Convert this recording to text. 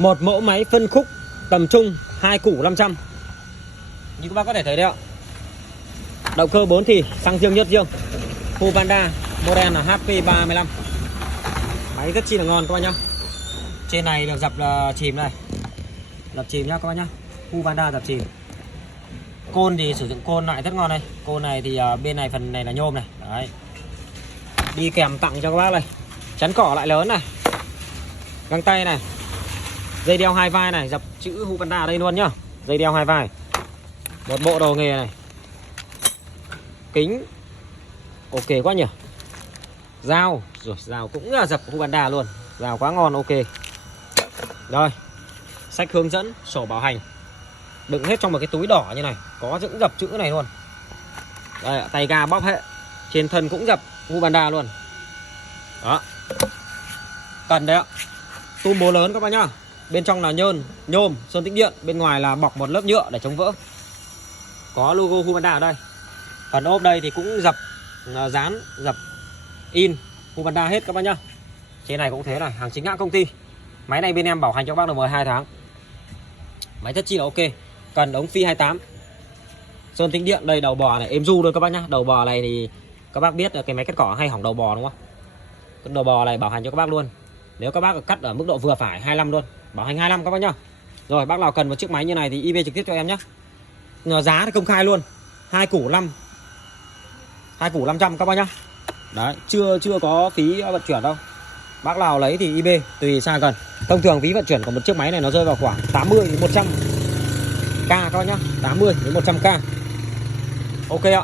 Một mẫu máy phân khúc tầm trung 2 củ 500. Như các bác có thể thấy đấy ạ. Động cơ 4 thì xăng riêng nhớt riêng. Huvanda model là HP35. Máy rất chi là ngon các bác nhá. Trên này được dập chìm này. Dập chìm nhá các bác nhá. Huvanda dập chìm. Côn thì sử dụng côn lại rất ngon này. Côn này thì bên này phần này là nhôm này. Đấy. Đi kèm tặng cho các bác này. Chắn cỏ lại lớn này. Găng tay này. Dây đeo 2 vai này, dập chữ Huvanda ở đây luôn nhá. Dây đeo 2 vai. Một bộ đồ nghề này. Kính ok quá nhỉ. Dao, rồi dao cũng là dập Huvanda luôn. Dao quá ngon, ok. Rồi. Sách hướng dẫn, sổ bảo hành. Đựng hết trong một cái túi đỏ như này, có những dập chữ này luôn. Đây, tay ga bóp hệ. Trên thân cũng dập Huvanda luôn. Đó. Cần đấy ạ. Tum bố lớn các bác nhá. Bên trong là nhơn, nhôm, sơn tĩnh điện. Bên ngoài là bọc một lớp nhựa để chống vỡ. Có logo Huvanda ở đây. Phần ốp đây thì cũng dập dán, dập in Huvanda hết các bác nhá. Trên này cũng thế này, hàng chính hãng công ty. Máy này bên em bảo hành cho các bác được 12 tháng. Máy rất chi là ok. Cần ống phi 28. Sơn tĩnh điện đây, đầu bò này êm du luôn các bác nhá. Đầu bò này thì các bác biết là cái máy cắt cỏ hay hỏng đầu bò đúng không? Cái đầu bò này bảo hành cho các bác luôn. Nếu các bác cắt ở mức độ vừa phải 25 luôn, bảo hành 25 các bác nhá. Rồi bác nào cần một chiếc máy như này thì eBay trực tiếp cho em nhé. Giá thì công khai luôn. 2 củ 5. 2 củ 500 các bác nhá. Đấy, chưa có phí vận chuyển đâu. Bác nào lấy thì eBay tùy xa gần. Thông thường phí vận chuyển của một chiếc máy này nó rơi vào khoảng 80 đến 100k các bác nhá. 80 đến 100k. Ok ạ.